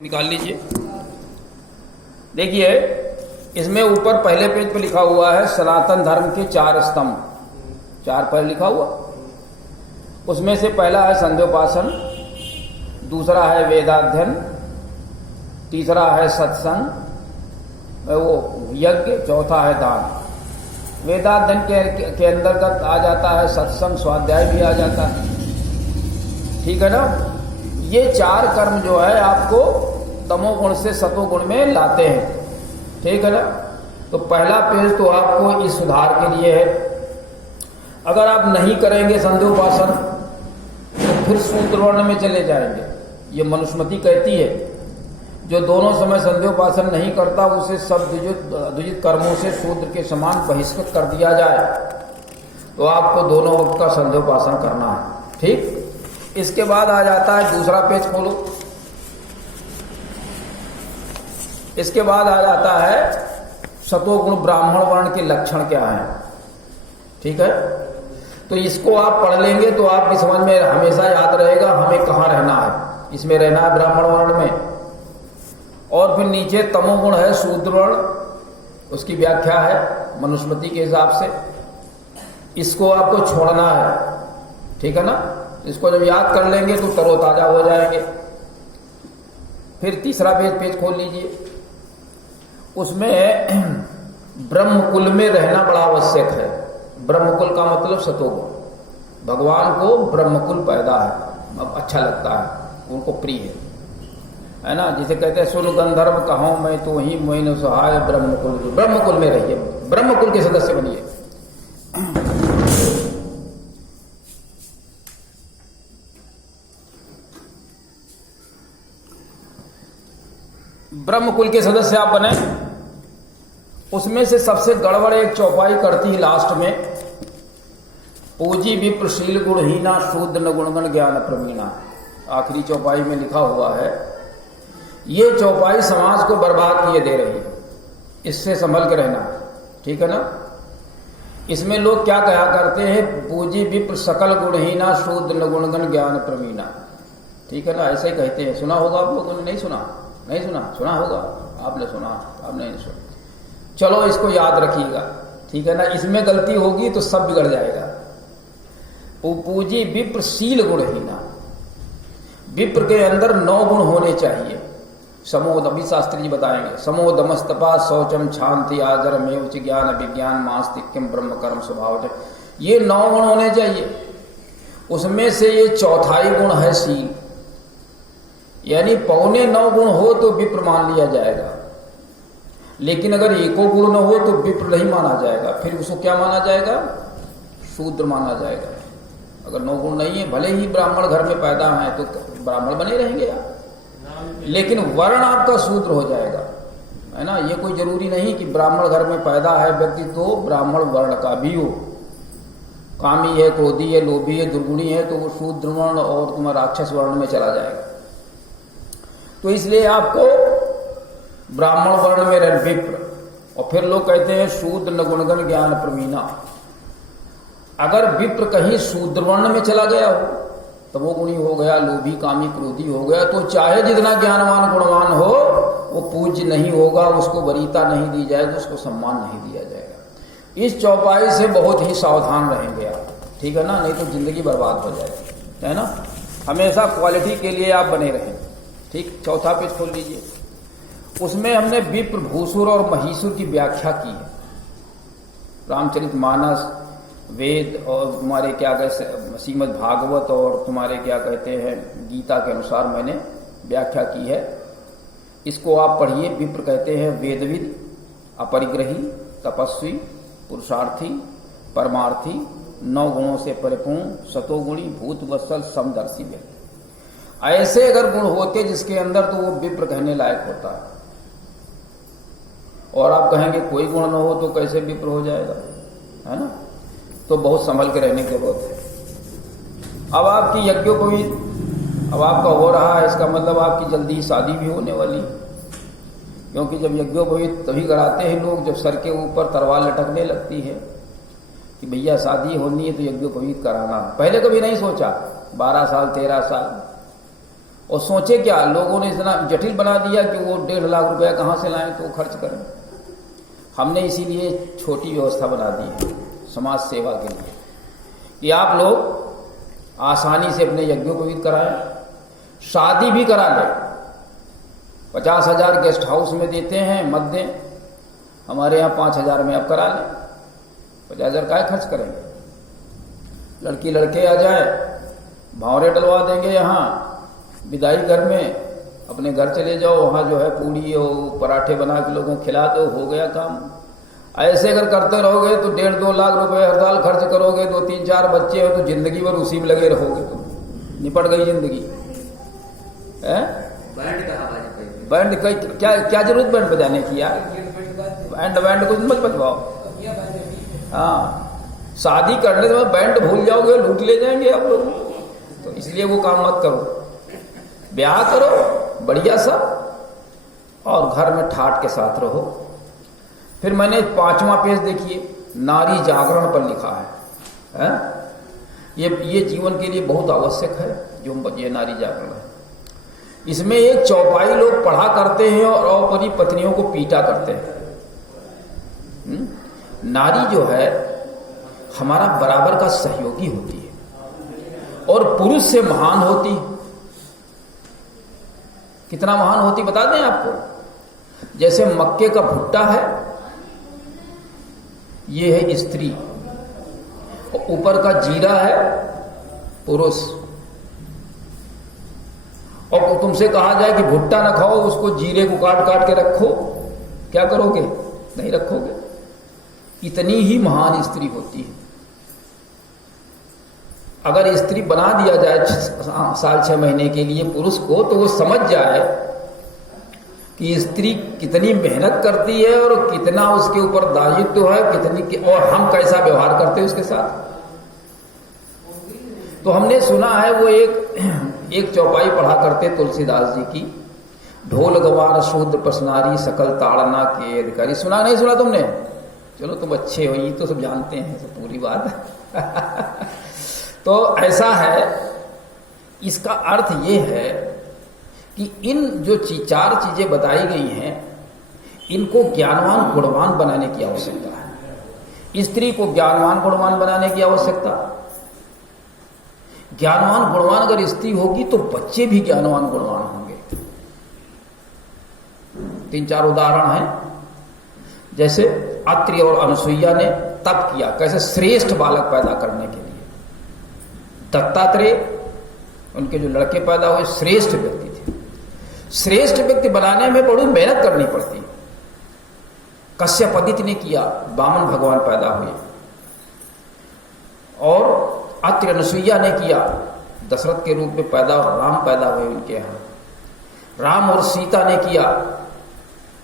निकाल लीजिए। देखिए इसमें ऊपर पहले पेज पे लिखा हुआ है सनातन धर्म के 4 स्तंभ, 4 पर लिखा हुआ। उसमें से पहला है संध्योपासन, दूसरा है वेदाध्ययन, तीसरा है सत्संग वो यज्ञ, चौथा है दान। वेदाध्ययन के अंतर्गत आ जाता है सत्संग, स्वाध्याय भी आ जाता है, ठीक है ना। ये 4 कर्म जो है आपको तमोगुण से सतोगुण में लाते हैं, ठीक है ना। तो पहला पेज तो आपको इस सुधार के लिए है। अगर आप नहीं करेंगे संध्योपासन तो फिर शूद्रवर्ण में चले जाएंगे। ये मनुस्मृति कहती है जो दोनों समय संध्योपासन नहीं करता उसे सब द्विजित कर्मों से शूद्र के समान बहिष्कृत कर दिया जाए। तो आपको दोनों वक्त का संध्योपासन करना है, ठीक। इसके बाद आ जाता है, दूसरा पेज खोलो। इसके बाद आ जाता है सतोगुण ब्राह्मण वर्ण के लक्षण क्या हैं, ठीक है। तो इसको आप पढ़ लेंगे तो आपकी समझ में हमेशा याद रहेगा हमें कहां रहना है। इसमें रहना है ब्राह्मण वर्ण में। और फिर नीचे तमोगुण है शूद्र वर्ण, उसकी व्याख्या है मनुस्मृति के हिसाब से। इसको आपको छोड़ना है, ठीक है ना। इसको जब याद कर लेंगे तो तरोताजा हो जाएंगे। फिर तीसरा पेज खोल लीजिए। उसमें ब्रह्मकुल में रहना बड़ा आवश्यक है। ब्रह्मकुल का मतलब सतोगुण। भगवान को ब्रह्मकुल पैदा है, अब अच्छा लगता है, उनको प्रिय है ना। जिसे कहते हैं सुन गंधर्व कहूं मैं तो ही मोइन सहाय ब्रह्मकुल। ब्रह्मकुल में रहिए, ब्रह्मकुल के सदस्य बनिए। ब्रह्मकुल के सदस्य आप बने। उसमें से सबसे गड़बड़ एक चौपाई करती है लास्ट में, पूजी विप्रशील गुणहीना शूद्र न गुणगण ज्ञान प्रवीणा। आखिरी चौपाई में लिखा हुआ है। ये चौपाई समाज को बर्बाद किए दे रही है, इससे संभल के रहना, ठीक है ना। इसमें लोग क्या कहा करते हैं, पूजी विप्र सकल गुणहीना शूद्र न गुणगण ज्ञान प्रवीणा, ठीक है ना। ऐसे कहते हैं, सुना होगा आप लोगों ने, नहीं सुना? नहीं सुना? सुना होगा, आपने सुना, आपने नहीं सुना। चलो इसको याद रखिएगा, ठीक है ना। इसमें गलती होगी तो सब बिगड़ जाएगा। पूजी विप्रशील गुणहीना, विप्र के अंदर 9 गुण होने चाहिए। समोद, अभी शास्त्री जी बताएंगे। समोदमस्तपा शौचम शांति आदर मेवच ज्ञान विज्ञान मास्तिक्यम ब्रह्म कर्म स्वभाव। ये 9 गुण होने चाहिए। उसमें से ये चौथाई गुण है शील, यानी 9.25 गुण हो तो विप्र मान लिया जाएगा। लेकिन अगर एको गुण न हो तो विप्र नहीं माना जाएगा। फिर उसको क्या माना जाएगा? शूद्र माना जाएगा। अगर 9 गुण नहीं है, भले ही ब्राह्मण घर में पैदा है तो ब्राह्मण बने रहेंगे आप, लेकिन वर्ण आपका शूद्र हो जाएगा, है ना। ये कोई जरूरी नहीं कि ब्राह्मण घर में पैदा है व्यक्ति तो ब्राह्मण वर्ण का भी हो। कामी है, क्रोधी है, लोभी है, दुर्गुणी है तो वो शूद्र वर्ण और तुम्हारा राक्षस वर्ण में चला जाएगा। तो इसलिए आपको ब्राह्मण वर्ण में रह विप्र। और फिर लोग कहते हैं शूद्र न गुणगण ज्ञान प्रवीणा। अगर विप्र कहीं शूद्र वर्ण में चला गया हो, तो वो गुणी हो गया, लोभी कामी क्रोधी हो गया, तो चाहे जितना ज्ञानवान गुणवान हो वो पूज्य नहीं होगा, उसको वरीयता नहीं दी जाएगी, उसको सम्मान नहीं दिया जाएगा। इस चौपाई से बहुत ही सावधान रहेंगे आप, ठीक है ना, नहीं तो जिंदगी बर्बाद हो जाएगी, है ना। हमेशा क्वालिटी के लिए आप बने रहें, ठीक। चौथा पेज खोल लीजिए। उसमें हमने विप्र, भूसुर और महीसुर की व्याख्या की है। रामचरितमानस, वेद और तुम्हारे क्या कहते श्रीमद् भागवत और तुम्हारे क्या कहते हैं गीता के अनुसार मैंने व्याख्या की है। इसको आप पढ़िए। विप्र कहते हैं वेदविद, अपरिग्रही, तपस्वी, पुरुषार्थी, परमार्थी, 9 गुणों से परिपूर्ण, सतोगुणी, भूतवत्सल, समदर्शी व्यक्ति। ऐसे अगर गुण होते जिसके अंदर तो वो विप्र कहने लायक होता है। और आप कहेंगे कोई गुण न हो तो कैसे विप्र हो जाएगा, है ना। तो बहुत संभल के रहने की जरूरत है। अब आपकी यज्ञोपवीत अब आपका हो रहा है, इसका मतलब आपकी जल्दी शादी भी होने वाली, क्योंकि जब यज्ञोपवीत तभी कराते हैं लोग जब सर के ऊपर तलवार लटकने लगती है कि भैया शादी होनी है तो यज्ञोपवीत कराना। पहले कभी नहीं सोचा, 12 साल 13 साल और सोचे क्या, लोगों ने इतना जटिल बना दिया कि वो 1.5 लाख रुपया कहाँ से लाएं तो वो खर्च करें। हमने इसीलिए छोटी व्यवस्था बना दी है समाज सेवा के लिए कि आप लोग आसानी से अपने यज्ञोपवीत कराएं, शादी भी करा लें। 50,000 गेस्ट हाउस में देते हैं, मत दें, हमारे यहाँ 5,000 में आप करा लें। 50,000 का खर्च करेंगे, लड़की लड़के आ जाए, भावरे डलवा देंगे, यहाँ विदाई घर में अपने घर चले जाओ, वहाँ जो है पूड़ी और पराठे बना के लोगों को खिला दो, हो गया काम। ऐसे अगर करते रहोगे तो 1.5-2 लाख रुपए हर साल खर्च करोगे, 2-3-4 बच्चे हो तो जिंदगी भर उसी में लगे रहोगे, तो निपट गई जिंदगी। बैंड क्या क्या जरूरत बैंड बजाने की यार, बैंड कुछ मत बजवाओ। हाँ, शादी करने के बाद बैंड भूल जाओगे, लूट ले जाएंगे आप लोग, तो इसलिए वो काम मत करो। ब्याह करो बढ़िया सा और घर में ठाट के साथ रहो। फिर मैंने 5वां पेज देखिए, नारी जागरण पर लिखा है? ये जीवन के लिए बहुत आवश्यक है जो ये नारी जागरण है। इसमें एक चौपाई लोग पढ़ा करते हैं और अपनी पत्नियों को पीटा करते हैं। नारी जो है हमारा बराबर का सहयोगी होती है और पुरुष से महान होती है। कितना महान होती बता दें आपको। जैसे मक्के का भुट्टा है, ये है स्त्री, और ऊपर का जीरा है पुरुष। और तुमसे कहा जाए कि भुट्टा ना खाओ, उसको जीरे को काट काट के रखो, क्या करोगे? नहीं रखोगे। इतनी ही महान स्त्री होती है। अगर स्त्री बना दिया जाए 6 महीने के लिए पुरुष को, तो वो समझ जाए कि स्त्री कितनी मेहनत करती है और कितना उसके ऊपर दायित्व है, और हम कैसा व्यवहार करते हैं उसके साथ। तो हमने सुना है वो एक चौपाई पढ़ा करते तुलसीदास जी की, ढोल गवार शूद्र प्रश्नारी सकल ताड़ना के अधिकारी। सुना नहीं सुना तुमने? चलो तुम अच्छे हो, ये तो सब जानते हैं सब पूरी बात। तो ऐसा है, इसका अर्थ ये है कि इन जो 4 चीजें बताई गई हैं, इनको ज्ञानवान गुणवान बनाने की आवश्यकता है। स्त्री को ज्ञानवान गुणवान बनाने की आवश्यकता। ज्ञानवान गुणवान अगर स्त्री होगी तो बच्चे भी ज्ञानवान गुणवान होंगे। 3-4 उदाहरण हैं। जैसे अत्रि और अनुसुईया ने तप किया, कैसे श्रेष्ठ बालक पैदा करने के लिए। दत्तात्रेय, उनके जो लड़के पैदा हुए श्रेष्ठ व्यक्ति थे। श्रेष्ठ व्यक्ति बनाने में बड़ी मेहनत करनी पड़ती। कश्यप आदित्य ने किया, वामन भगवान पैदा हुए। और अत्रि अनुसुईया ने किया, दशरथ के रूप में पैदा, राम पैदा हुए उनके यहाँ। राम और सीता ने किया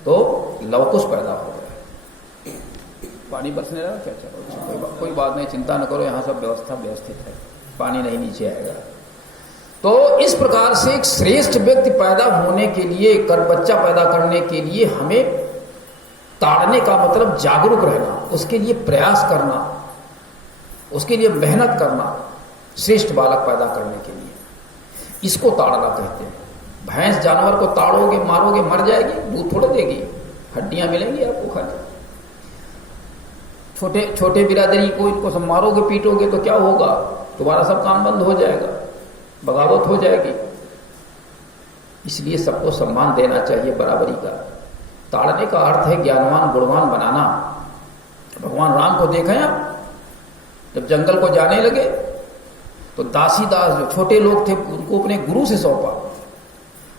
तो लवकुश पैदा हो गया। पानी बरसने लगा क्या? चलो कोई बात नहीं, चिंता न करो, यहाँ सब व्यवस्था व्यवस्थित है, पानी नहीं नीचे आएगा। तो इस प्रकार से एक श्रेष्ठ व्यक्ति पैदा होने के लिए, बच्चा पैदा करने के लिए हमें ताड़ने का मतलब जागरूक रहना, उसके लिए प्रयास करना, उसके लिए मेहनत करना, श्रेष्ठ बालक पैदा करने के लिए। इसको ताड़ना कहते हैं। भैंस जानवर को ताड़ोगे, मारोगे, मर जाएगी, दूध थोड़ा देगी, हड्डियां मिलेंगी आपको खाने। छोटे बिरादरी को इनको सब मारोगे, पीटोगे तो क्या होगा? तुम्हारा सब काम बंद हो जाएगा, बगावत हो जाएगी। इसलिए सबको सम्मान देना चाहिए, बराबरी का। ताड़ने का अर्थ है ज्ञानवान गुणवान बनाना। भगवान राम को देखें आप, जब जंगल को जाने लगे तो दासीदास जो छोटे लोग थे उनको अपने गुरु से सौंपा।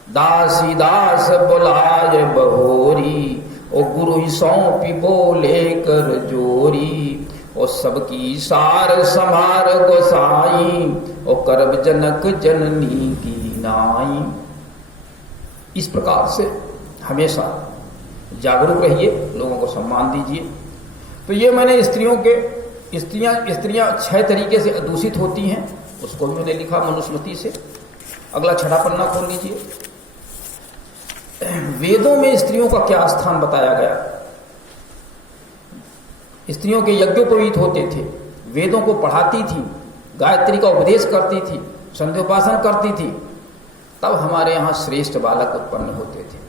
दासीदास बुलाए बहोरी, ओ गुरु ही सौंपी बोले कर जोरी, और सबकी सार समार गोसाई, और करब जनक जननी की नाई। इस प्रकार से हमेशा जागरूक रहिए, लोगों को सम्मान दीजिए। तो ये मैंने स्त्रियां 6 तरीके से दूषित होती हैं, उसको भी मैंने लिखा मनुस्मृति से। अगला 6 पन्ना खोल लीजिए। वेदों में स्त्रियों का क्या स्थान बताया गया? स्त्रियों के यज्ञोपवीत होते थे, वेदों को पढ़ाती थी, गायत्री का उपदेश करती थी, संध्योपासन करती थी, तब हमारे यहाँ श्रेष्ठ बालक उत्पन्न होते थे।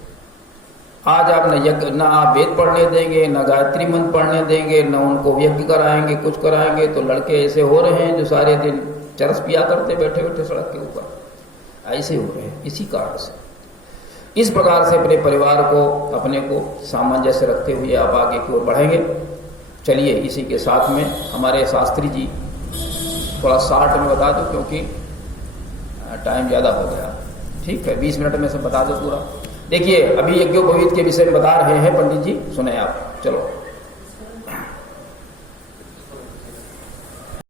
आज आप न यज्ञ, न आप वेद पढ़ने देंगे, न गायत्री मंत्र पढ़ने देंगे, न उनको यज्ञ कराएंगे, कुछ कराएंगे, तो लड़के ऐसे हो रहे हैं जो सारे दिन चरस पिया करते बैठे बैठे सड़क के ऊपर, ऐसे हो रहे हैं। इसी कारण से इस प्रकार से अपने परिवार को, अपने को सामंजस्य रखते हुए आप आगे की ओर बढ़ेंगे। चलिए इसी के साथ में हमारे शास्त्री जी थोड़ा शार्ट में बता दो, क्योंकि टाइम ज़्यादा हो गया। ठीक है, 20 मिनट में से बता दो पूरा। देखिए अभी यज्ञोपवीत के विषय में बता रहे हैं पंडित जी, सुने आप। चलो।